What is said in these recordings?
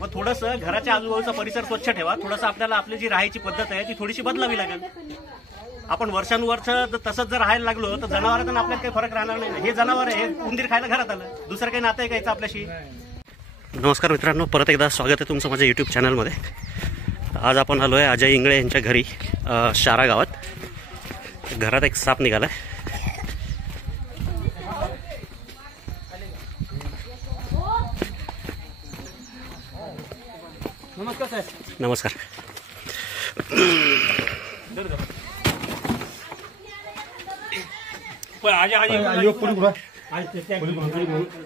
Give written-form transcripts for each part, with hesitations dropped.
मग थोडंसं घराच्या आजूबाजूचा परिसर स्वच्छ ठेवा. थोडंसं आपल्याला आपली जी राहायची पद्धत आहे ती थोडीशी बदलावी लागेल. आपण वर्षानुवर्ष तसंच जर राहायला लागलो तर जनावरांना आपल्याला काही फरक राहणार नाही. हे जनावर आहे, हे उंदीर खायला घरात आलं, दुसरं काही नातं आहे का याचं आपल्याशी? नमस्कार मित्रांनो, परत एकदा स्वागत आहे तुमचं माझ्या यूट्यूब चॅनलमध्ये. आज आपण आलो आहे अजय इंगळे यांच्या घरी शारा गावात. घरात एक साप निघाला आहे. नमस्कार साहेब. नमस्कार.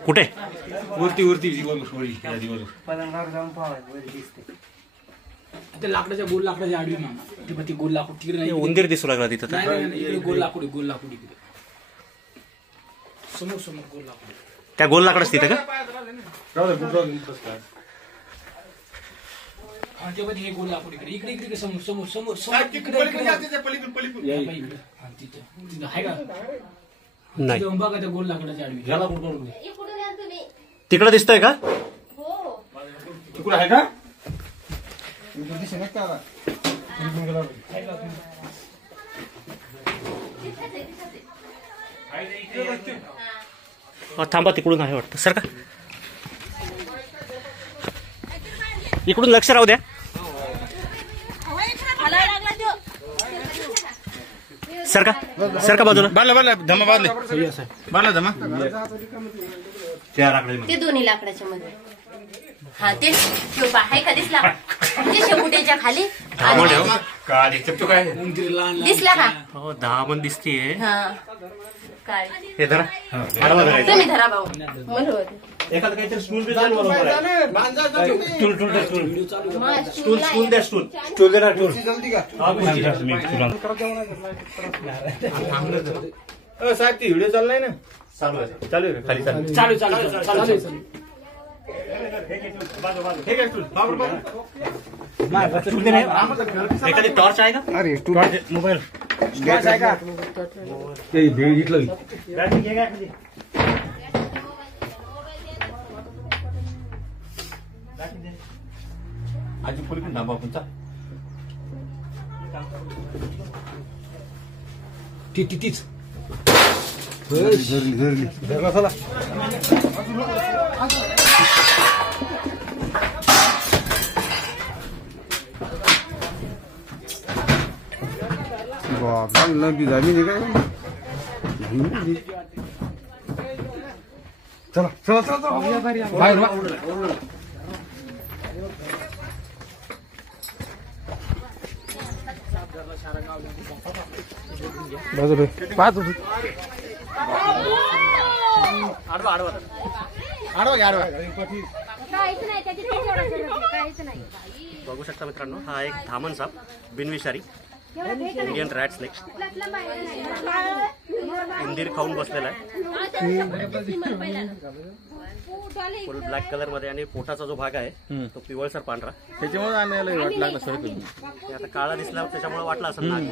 कुठे? लाकडाच्या गोल लाकडाच्या आडवी मामा ती गोल लाकूड तिकडे नाही. उंदीर दिसू लागला तिथं. गोल लाकूड इकडे समोर समोर गोल लाकूड. त्या गोल लाकडच तिथं का? हे गोल लाकूड इकडे इकडे इकडे समोर समोर समोर तिथं आहे का? नाही, बघा त्या गोल लाकडाच्या आडवी तिकडं दिसतंय का? तिकडे आहे का? थांबा, तिकडून आहे वाटतं. सर का इकडून लक्ष राहू द्या. सर का बाजूला. बांधला धमा बांधला धमा. ते दोन्ही लाकडाच्या मध्ये. हा ते आहे का दिसला? ते शेपुटेच्या खाली दिसला का? हो, 10 मन दिसतीये. हा काय हे धरा. तुम्ही धरा भाऊ. म्हणून एखादं काहीतरी स्टूल बी द्या. स्टूल द्या. स्टूल दे ना. साहेब ती व्हिडिओ चालू नाही ना? चालू आहे खाली चालू एखादी टॉर्च आहे का? अरे मोबाईल आहे का? ते भेळ घेतलं. आजी पुरी पण थांबा आपण. तीच धरली चला. लंबी झाली नाही काय? चला चला चला बाहेर पाहत होतो. बघू शकता मित्रांनो, हा एक धामण साप, बिनविषारी इंडियन रॅट स्नेक. इंदीर खाऊन बसलेला आहे. फुल ब्लॅक कलर मध्ये आणि पोटाचा जो भाग आहे तो पिवळसर पांढरा. त्याच्यामुळे आम्ही लागला सर. आता काळा दिसला त्याच्यामुळे वाटला असं नाग.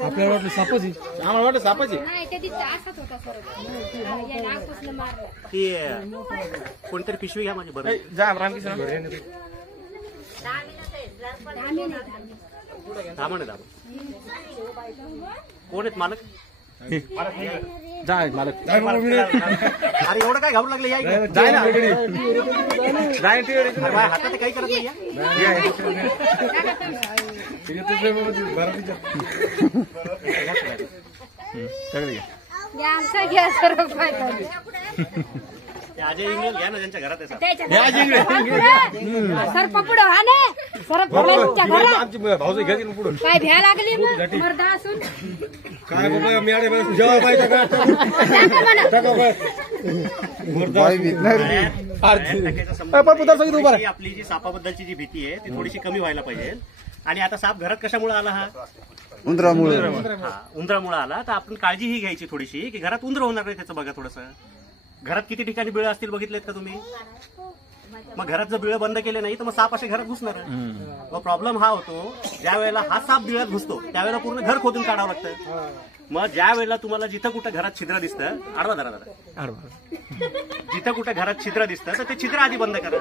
आपल्याला वाटलं सापच आहे. आम्हाला वाटतं सापाची. ती कोणतरी पिशवी घ्या माझी. बरं जा रामकृष्ण. धामण आहे. कोण आहेत मालक? जाय मालक. अरे एवढं काय घाबरू लागले? जाय ना. हातात काही करत नाही. अजय इंगळे घ्या ना, त्यांच्या घरात आहे. भाऊजी घ्या पुढे काय भ्या लागली मर्दा असून काय जेव्हा पाहिजे आपली जी सापाबद्दलची जी भीती आहे ती थोडीशी कमी व्हायला पाहिजे. आणि आता साप घरात कशामुळे आला? हा उंदरामुळे आला. तर आपण काळजी ही घ्यायची थोडीशी की घरात उंदर होणार नाही त्याचं. बघा थोडंसं घरात किती ठिकाणी बिळं असतील बघितलेत का तुम्ही? मग घरात जर बिळं बंद केले नाही तर मग साप असे घरात घुसणार. मग प्रॉब्लेम हा होतो ज्या वेळेला हा साप बिळात घुसतो त्यावेळेला पूर्ण घर खोदून काढावं लागतं. मग ज्या वेळेला तुम्हाला जिथं कुठं घरात छिद्र दिसतं, आडवा धरा दादा, जिथं कुठं घरात छिद्र दिसतं तर ते छिद्र आधी बंद करा.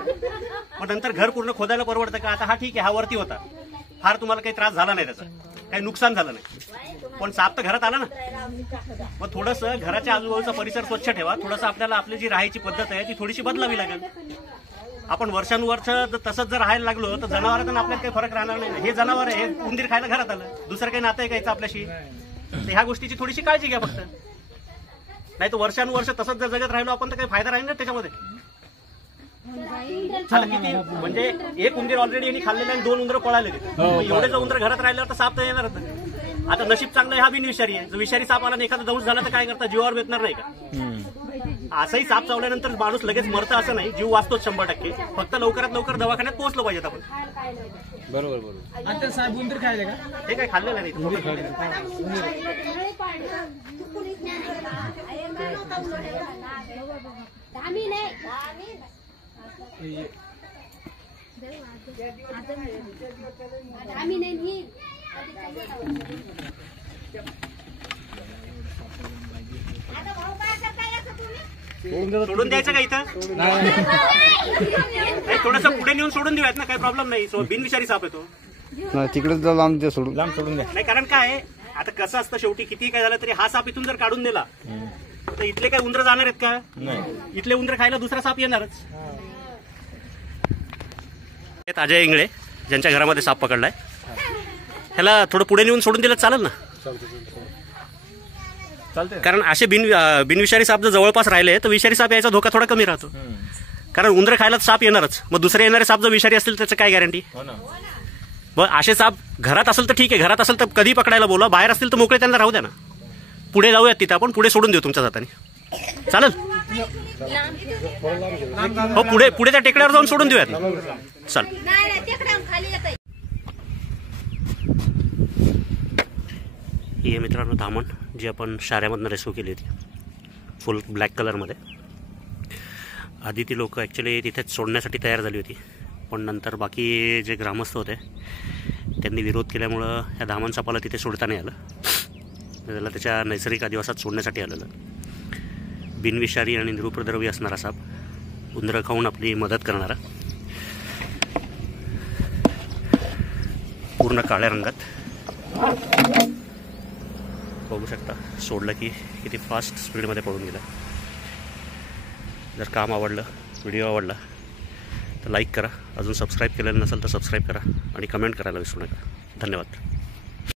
मग नंतर घर पूर्ण खोदायला परवडतं का? आता हा ठीक आहे, हा वरती होता, फार तुम्हाला काही त्रास झाला नाही, त्याचा काही नुकसान झालं नाही, पण साप तर घरात आला ना. मग थोडंसं घराच्या आजूबाजूचा परिसर स्वच्छ ठेवा. थोडंसं आपल्याला आपली जी राहायची पद्धत आहे ती थोडीशी बदलावी लागेल. आपण वर्षानुवर्ष तसंच जर राहायला लागलो तर जनावरांना आपल्याला काही फरक राहणार नाही. हे जनावर आहे, हे उंदीर खायला घरात आलं, दुसरं काही नातं आहे कायचं आपल्याशी? तर ह्या गोष्टीची थोडीशी काळजी घ्या फक्त. नाही तर वर्षानुवर्ष तसंच जर जगत राहिलो आपण तर काही फायदा राहील ना त्याच्यामध्ये. किती म्हणजे एक उंदीर ऑलरेडी यांनी खाल्लेले आणि 2 उंदरं पळाले तिथे. एवढे जर उंदरं घरात राहिल्यावर तर साप तर येणारच. आता नशीब चांगलं आहे, हा बिनविषारी आहे. जर विषारी साप आला आणि एखादा दंश झाला तर काय करता? जीवावर बेतणार नाही का? असंही साप चावल्यानंतर माणूस लगेच मरतं असं नाही, जीव वाचतोच 100%. फक्त लवकरात लवकर दवाखान्यात पोहोचलो पाहिजेत आपण. बरोबर बरोबर. आता साहेब उंदीर खायले का? हे काय खाल्लेलं नाही. सोडून द्यायचं का इथं? नाही, थोडंसं पुढे नेऊन सोडून देऊयात ना, काही प्रॉब्लेम नाही. बिनविषारी साप येतो तिकडे लांब ते सोडून लांब सोडून द्या. नाही, कारण काय आहे, आता कसं असतं शेवटी किती काय झालं तरी हा साप इथून जर काढून दिला तर इथले काय उंदरं जाणार आहेत का? इथले उंदरं खायला दुसरा साप येणारच. अजय इंगळे ज्यांच्या घरामध्ये साप पकडलाय, ह्याला थोडं पुढे नेऊन सोडून दिलं चालेल ना? चालतंय. कारण असे बिनविषारी साप जर जवळपास राहिले तर विषारी साप यायचा धोका थोडा कमी राहतो. कारण उंदरं खायला साप येणारच, मग दुसरे येणारे साप जर विषारी असतील त्याचं काय गॅरंटी? मग असे साप घरात असेल तर ठीक आहे, घरात असेल तर कधी पकडायला बोला, बाहेर असतील तर मोकळे त्यांना राहू द्या ना. पुढे जाऊयात, तिथे आपण पुढे सोडून देऊ तुमच्या जातानी, चालेल? हो, पुढे पुढे त्या टेकड्यावर जाऊन सोडून देऊयात ना, चालेल. ही आहे मित्रांनो धामण, जी आपण शाऱ्यामधनं रेस्क्यू केली होती, फुल ब्लॅक कलरमध्ये. आधी ती लोक ॲक्च्युली तिथेच सोडण्यासाठी तयार झाली होती, पण नंतर बाकी जे ग्रामस्थ होते त्यांनी विरोध केल्यामुळं ह्या धामण सापाला तिथे सोडता नाही आलं. त्याला त्याच्या नैसर्गिक अधिवासात सोडण्यासाठी आलेलं. बिनविषारी आणि निरुपद्रवी असणारा साप, उंदरं खाऊन आपली मदत करणारा, पूर्ण काळ्या रंगात. बघू शकता सोडलं की किती फास्ट स्पीडमध्ये पळून गेलं. जर काम आवडलं, व्हिडिओ आवडला तर लाईक करा, अजून सबस्क्राईब केलेलं नसेल तर सबस्क्राईब करा आणि कमेंट करायला विसरू नका. धन्यवाद.